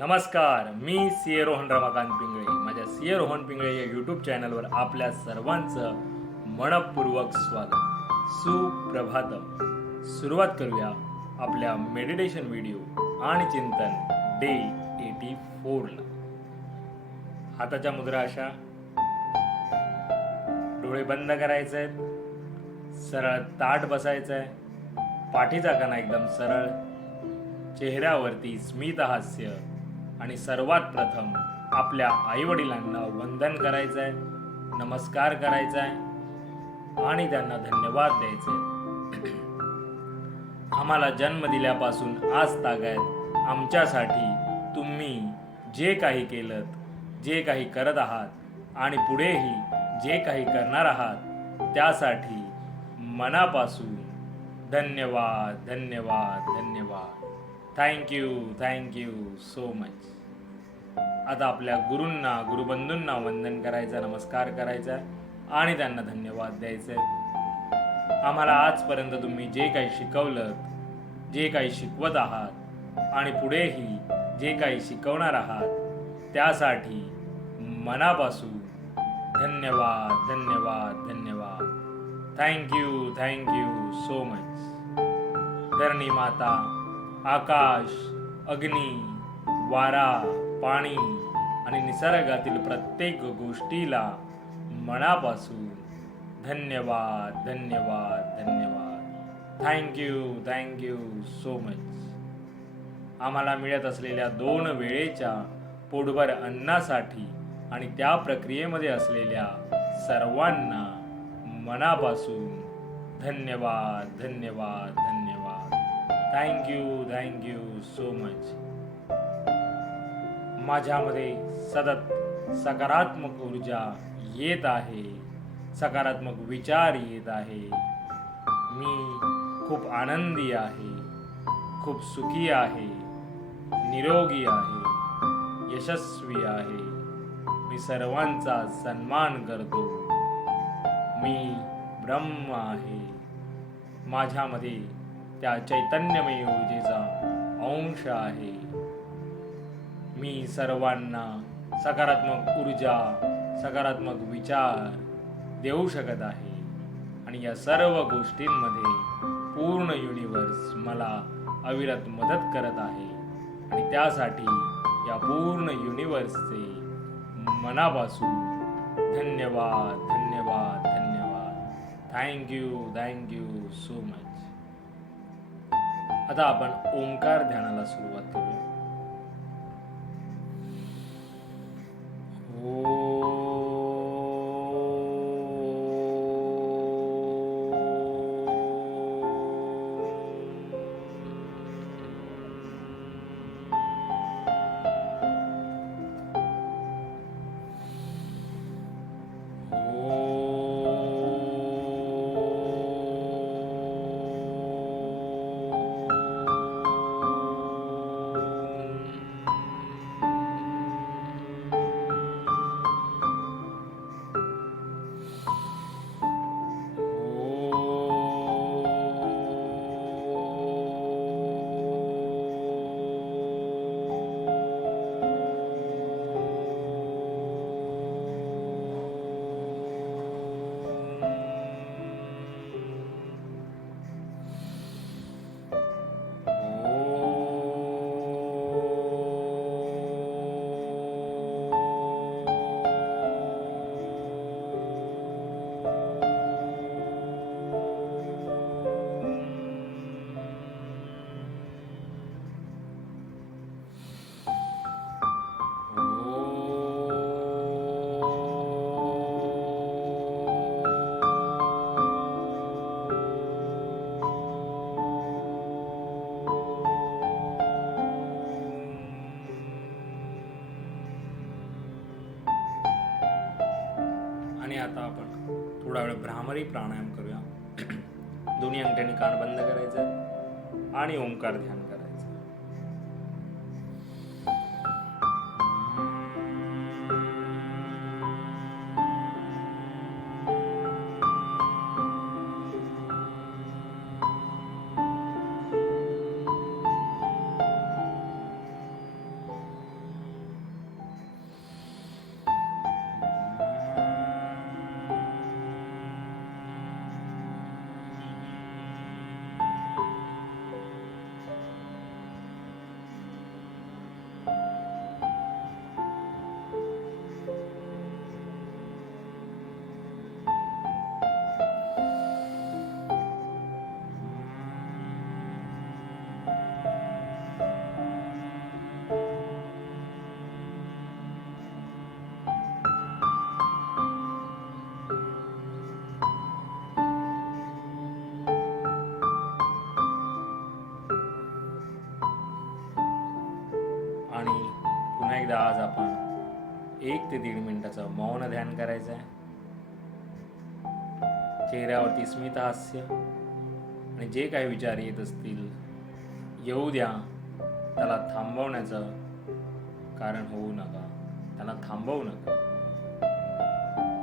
नमस्कार, मी सीए रोहन रमाकांत पिंगळे. माझ्या सीए रोहन पिंगळे या यूट्यूब चॅनलवर आपल्या सर्वांचं मनपूर्वक स्वागत. सुप्रभातम. सुरुवात करूया आपल्या मेडिटेशन व्हिडिओ आणि चिंतन डे 84ला. हाताच्या मुद्रा अशा, डोळे बंद करायचे आहेत, सरळ ताठ बसायचं आहे, पाठीचा कणा एकदम सरळ, चेहऱ्यावरती स्मित हास्य आणि सर्वात प्रथम आपल्या आईवडिलांना वंदन करायचं आहे, नमस्कार करायचा आहे आणि त्यांना धन्यवाद द्यायचे. आम्हाला जन्म दिल्यापासून आज तागायत आमच्यासाठी तुम्ही जे काही केलं, जे काही करत आहात आणि पुढेही जे काही करणार आहात त्यासाठी मनापासून धन्यवाद धन्यवाद धन्यवाद. Thank you so much. आता आपल्या गुरूंना, गुरुबंधूंना वंदन करायचं, नमस्कार करायचा आणि त्यांना धन्यवाद द्यायचे. आम्हाला आजपर्यंत तुम्ही जे काही शिकवलं, जे काही शिकवत आहात आणि पुढेही जे काही शिकवणार आहात त्यासाठी मनापासून धन्यवाद धन्यवाद धन्यवाद. Thank you so much. धरणी माता, आकाश, अग्नी, वारा, पाणी आणि निसर्गातील प्रत्येक गोष्टीला मनापासून धन्यवाद धन्यवाद धन्यवाद. Thank you so much. आम्हाला मिळत असलेल्या 2 वेळेच्या पोटभर अन्नासाठी आणि त्या प्रक्रियेमध्ये असलेल्या सर्वांना मनापासून धन्यवाद धन्यवाद धन्यवाद. Thank you so much. माझ्यामध्ये सतत सकारात्मक ऊर्जा येत आहे, सकारात्मक विचार येत आहे. मी खूप आनंदी आहे, खूप सुखी आहे, निरोगी आहे, यशस्वी आहे. मी सर्वांचा सन्मान करतो. मी ब्रह्म आहे. माझ्यामध्ये त्या चैतन्यमय ऊर्जेचा अंश आहे. मी सर्वांना सकारात्मक ऊर्जा, सकारात्मक विचार देऊ शकत आहे आणि या सर्व गोष्टींमध्ये पूर्ण युनिवर्स मला अविरत मदत करत आहे आणि त्यासाठी या पूर्ण युनिवर्सचे मनापासून धन्यवाद धन्यवाद धन्यवाद. Thank you so much. आता आपण ओंकार ध्यानाला सुरुवात करूया. आणि आता आपण थोडा वेळ भ्रामरी प्राणायाम करूया. दोन्ही अंगठ्यांनी कान बंद करायचं आणि ओंकार ध्यान करायचं. आणि पुन्हा एकदा आज आपण 1 ते 1.5 मिनिटाचं मौन ध्यान करायचं आहे. चेहऱ्यावरती स्मित हास्य आणि जे काही विचार येत असतील येऊ द्या. त्याला थांबवण्याचं कारण होऊ नका, त्यांना थांबवू नका.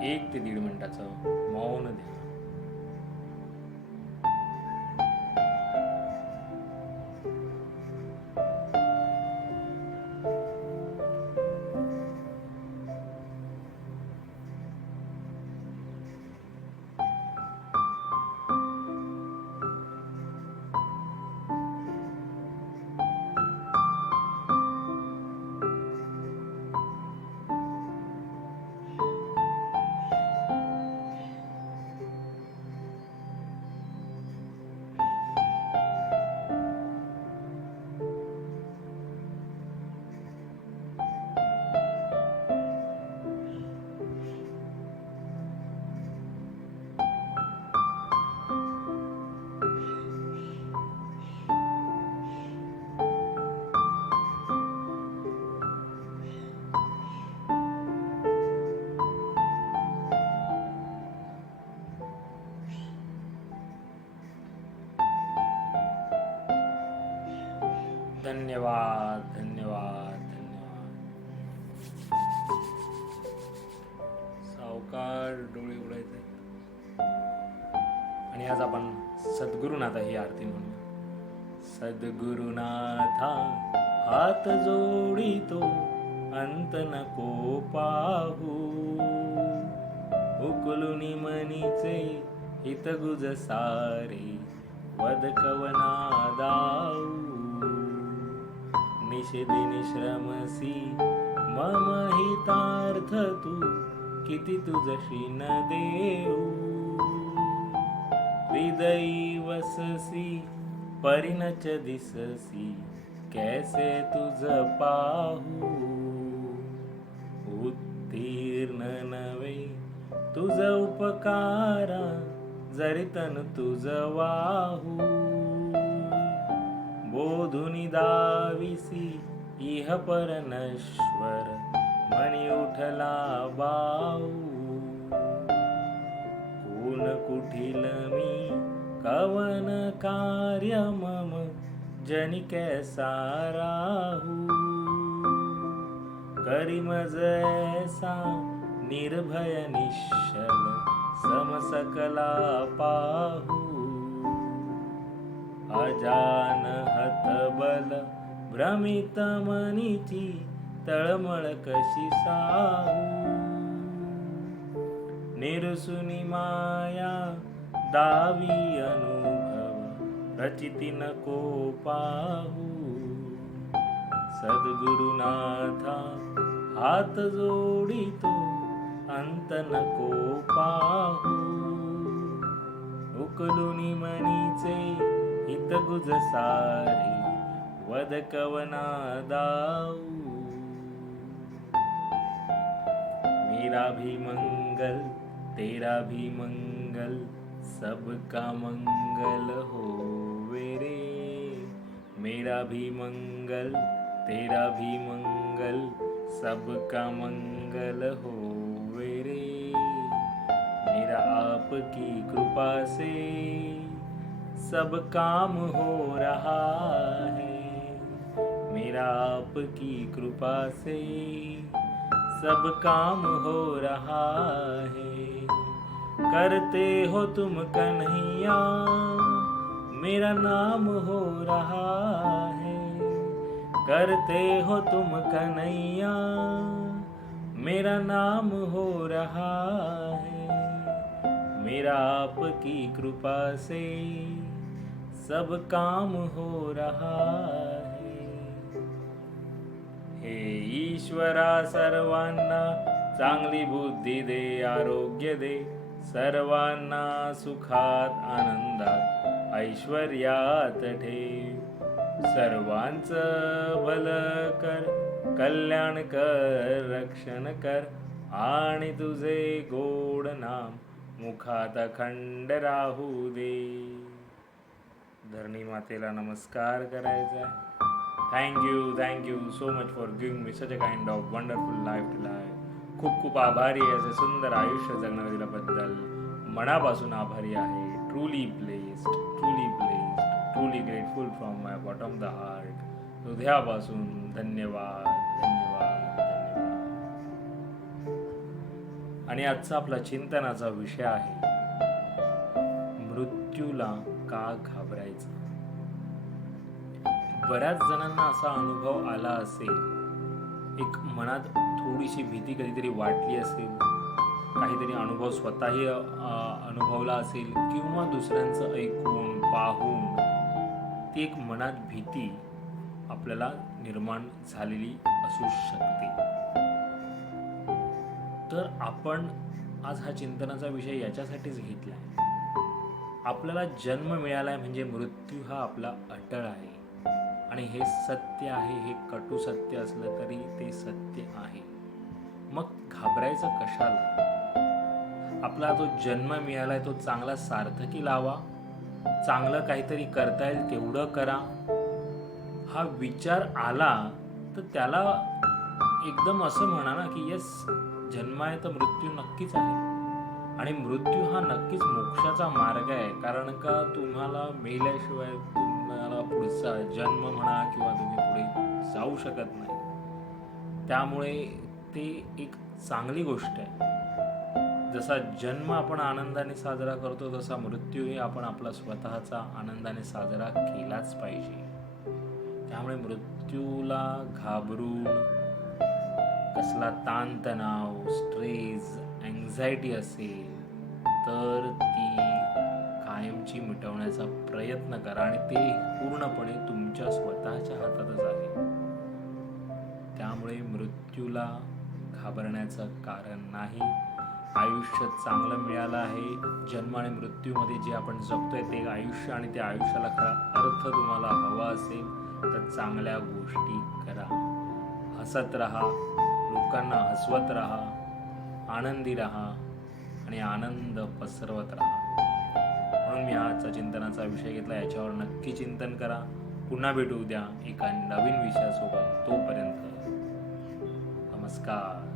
1 ते 1.5 मिनिटाचं मौन ध्यान. धन्यवाद धन्यवाद धन्यवाद. सावकार डोळे उघडायचे आणि आज आपण सद्गुरुनाथा ही आरती म्हणूया. सद्गुरुनाथा हात जोडितो अंत नको पाहू, उकलुनी मनीचे हितगुज सारे वद कवना दाऊ. निषेधे निश्रमसी मम हितार्थ तू किती तुझशी न देऊ. हृदयी वससी परिणच दिससी कैसे तुझ पाहू. उत्तीर्ण नवे तुझ उपकारा जरी तन तुझ वाहू. बोधुनी दाविसी इह पर नश्वर मनी उठला बाऊ. कोण कुठील मी कवन कार्य मम जनी कैसा राहू. करी मज ऐसा निर्भय निश्चल समसकला पाहू. अजान हतबल भ्रमित मनीची तळमळ कशी साहू. निरसुनी माया दावी अनुभव रचिती नको पाहू. सद्गुरुनाथा हात जोडितो अंत नको पाहू. उकलुनी मनीचे हितगुज सारे वद कवना दाऊ. मेरा भी मंगल तेरा भी मंगल सबका मंगल होवे रे. मेरा भी मंगल तेरा भी मंगल सबका मंगल होवे रे. मेरा आपकी कृपा से सब काम हो रहा है. मेरा आपकी कृपा से सब काम हो रहा है. करते हो तुम कन्हैया मेरा नाम हो रहा है. करते हो तुम कन्हैया मेरा नाम हो रहा है. मेरा आपकी कृपा से सब काम हो रहा है. हे ईश्वरा सर्वांना चांगली बुद्धी दे, आरोग्य दे. सर्वांना सुखात आनंदात ऐश्वर्यात ठेव. सर्वांचं भलं कर, कल्याण कर, रक्षण कर आणि तुझे गोड नाम मुखात अखंड राहू दे. धरणी मातेला नमस्कार करायचा. Thank you so much for giving me such a kind of wonderful life to life. खूप खूप आभारी आहे असे सुंदर आयुष्य जगणं दिल्याबद्दल. मनापासून आभारी आहे. Truly blessed, truly grateful from my bottom the heart. हृदयापासून धन्यवाद धन्यवाद धन्यवाद. आणि आजचा आपला चिंतनाचा विषय आहे, मृत्यूला का घाबरायचं. बऱ्याच जणांना असा अनुभव आला असेल, एक मनात थोडीशी भीती कधीतरी वाटली असेल, काहीतरी अनुभव स्वतःही अनुभवला असेल किंवा दुसऱ्यांचं ऐकून पाहून ती एक मनात भीती आपल्याला निर्माण झालेली असू शकते. तर आपण आज हा चिंतनाचा विषय याच्यासाठीच घेतला आहे. आपल्याला जन्म मिळालाय म्हणजे मृत्यू हा आपला अटळ आहे आणि हे सत्य आहे. हे कटू सत्य असलं तरी ते सत्य आहे. मग घाबरायचं कशाला. आपला तो जन्म मिळालाय तो चांगला सार्थकी लावा, चांगलं काहीतरी करता येईल तेवढं करा. हा विचार आला तर त्याला एकदम असं म्हणा ना की यस, जन्म आहे तर मृत्यू नक्कीच आहे आणि मृत्यू हा नक्कीच मोक्षाचा मार्ग आहे. कारण का तुम्हाला मेल्याशिवाय तुम्हाला पुढचा जन्म म्हणा किंवा तुम्ही पुढे जाऊ शकत नाही. त्यामुळे ते एक चांगली गोष्ट आहे. जसा जन्म आपण आनंदाने साजरा करतो तसा मृत्यूही आपण आपला स्वतःचा आनंदाने साजरा केलाच पाहिजे. त्यामुळे मृत्यूला घाबरून कसला ताणतणाव, स्ट्रेस, अँक्झायटी असेल तर ती कायमची मिटवण्याचा प्रयत्न करा आणि ते पूर्णपणे तुमच्या स्वतःच्या हातातच आहे. त्यामुळे मृत्यूला घाबरण्याचं कारण नाही. आयुष्य चांगलं मिळालं आहे. जन्म आणि मृत्यूमध्ये जे आपण जगतोय ते आयुष्य आणि त्या आयुष्याला खरा अर्थ तुम्हाला हवा असेल तर चांगल्या गोष्टी करा, हसत राहा, लोकांना हसवत राहा, आनंदी राहा आणि आनंद पसरवत राहा. म्हणून मी आजचा चिंतनाचा विषय घेतला. याच्यावर नक्की चिंतन करा. पुन्हा भेटू उद्या एका नवीन विषयासोबत. तोपर्यंत नमस्कार.